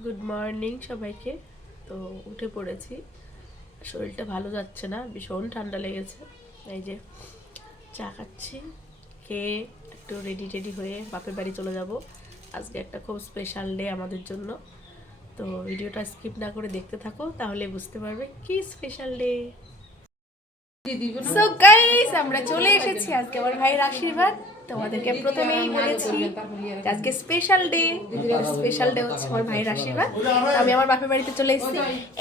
Good morning সবাইকে। তো উঠে পড়েছি, শরীরটা ভালো যাচ্ছে না, ভীষণ ঠান্ডা লেগেছে। এই যে চা খাচ্ছি, খেয়ে একটু রেডি হয়ে বাপের বাড়ি চলে যাব। আজকে একটা খুব স্পেশাল ডে আমাদের জন্য। তো ভিডিওটা স্কিপ না করে দেখতে থাকো, তাহলে বুঝতে পারবে কি স্পেশাল ডে। সো গাইস, আমরা চলে এসেছি আজকে আমার ভাইয়ের আশীর্বাদ। তোমাদেরকে প্রথমেই বলেছি আজকে স্পেশাল ডে। স্পেশাল ডে হচ্ছে আমার ভাইয়ের আশীর্বাদ। আমি আমার বাপের বাড়িতে চলে এসেছি।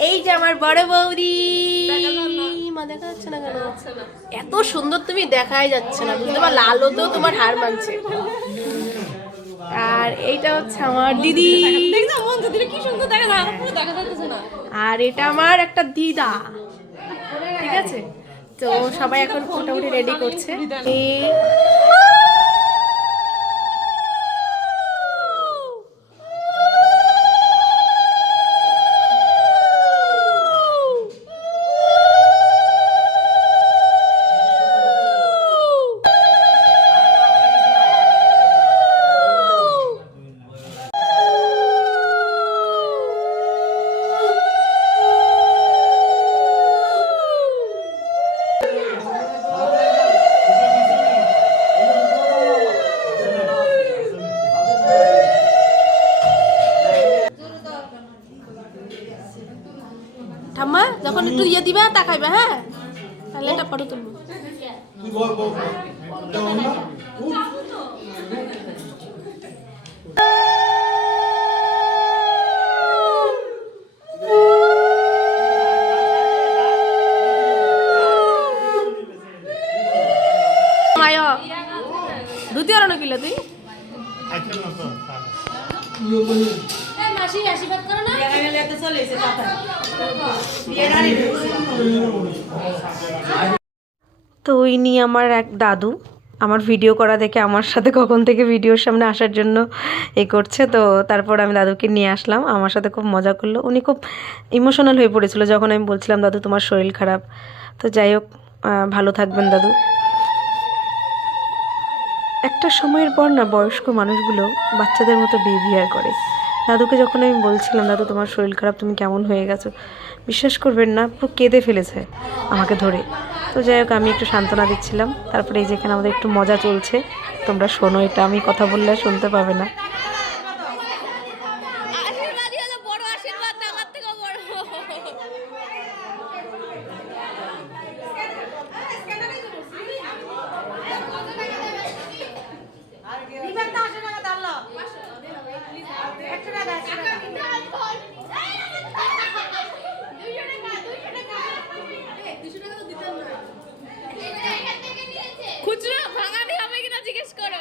এই যে আমার বড় বৌদি, মা দেখা যাচ্ছে না কেন? এত সুন্দর তুমি দেখাই যাচ্ছে না, বুঝতে পারলে আলোতেও তোমার হার মানছে। আর এইটা হচ্ছে আমার দিদি, আর এটা আমার একটা দিদা, ঠিক আছে? তো সবাই এখন মোটামুটি রেডি করছে। ঠাম্মা যখন একটু ইয়ে দিবে তা খাইবে, হ্যাঁ? তাহলে এটা ফটো তুলবো। দুটি আর কিলো তুই তো ইনি আমার এক দাদু, আমার ভিডিও করা দেখে আমার সাথে কখন থেকে ভিডিওর সামনে আসার জন্য করছে। তো তারপর আমি দাদুকে নিয়ে আসলাম, আমার সাথে খুব মজা করলো। উনি খুব ইমোশনাল হয়ে পড়েছিল যখন আমি বলছিলাম দাদু তোমার শরীর খারাপ। তো যাই হোক, ভালো থাকবেন দাদু। একটা সময়ের পর না বয়স্ক মানুষগুলো বাচ্চাদের মতো বিহেভিয়ার করে। দাদুকে যখন আমি বলছিলাম দাদু তোমার শরীর খারাপ, তুমি কেমন হয়ে গেছো, বিশ্বাস করবেন না, পুরো কেঁদে ফেলেছে আমাকে ধরে। তো যাই হোক, আমি একটু সান্ত্বনা দিচ্ছিলাম। তারপরে এই যেখানে আমাদের একটু মজা চলছে, তোমরা শোনো, এটা আমি কথা বললে শুনতে পাবে না। খুচরো ভাঙানি হবে কিনা জিজ্ঞেস করো।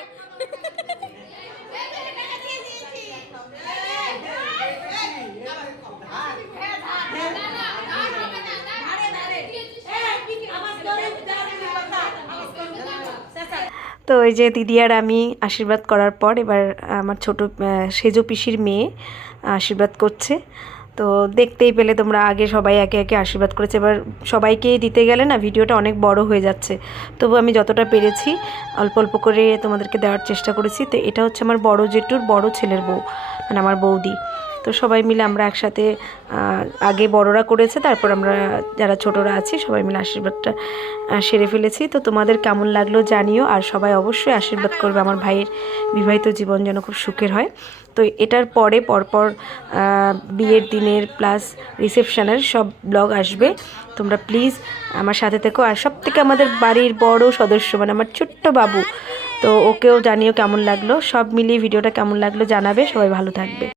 তো এই যে দিদি আর আমি আশীর্বাদ করার পর এবার আমার ছোট সেজো পিসির মেয়ে আশীর্বাদ করছে। তো দেখতেই পেলে তোমরা, আগে সবাই একে একে আশীর্বাদ করেছে, এবার সবাইকেই দিতে গেলে না ভিডিওটা অনেক বড় হয়ে যাচ্ছে। তবু আমি যতটা পেরেছি অল্প অল্প করে তোমাদেরকে দেওয়ার চেষ্টা করেছি। তো এটা হচ্ছে আমার বড় জেঠুর বড় ছেলের বউ, মানে আমার বৌদি। তো সবাই মিলে আমরা একসাথে, আগে বড়রা করেছে, তারপর আমরা যারা ছোটরা আছি সবাই মিলে আশীর্বাদটা সেরে ফেলেছি। তো তোমাদের কেমন লাগলো জানিও, আর সবাই অবশ্যই আশীর্বাদ করবে আমার ভাইয়ের বিবাহিত জীবন যেন খুব সুখের হয়। তো এটার পরে পরপর বিয়ের দিনের প্লাস রিসেপশনের সব ব্লগ আসবে, তোমরা প্লিজ আমার সাথে থেকো। আর সব থেকে আমাদের বাড়ির বড় সদস্য মানে আমার ছোট্ট বাবু, তো ওকেও জানিও কেমন লাগলো। সব মিলিয়ে ভিডিওটা কেমন লাগলো জানাবে। সবাই ভালো থাকবে।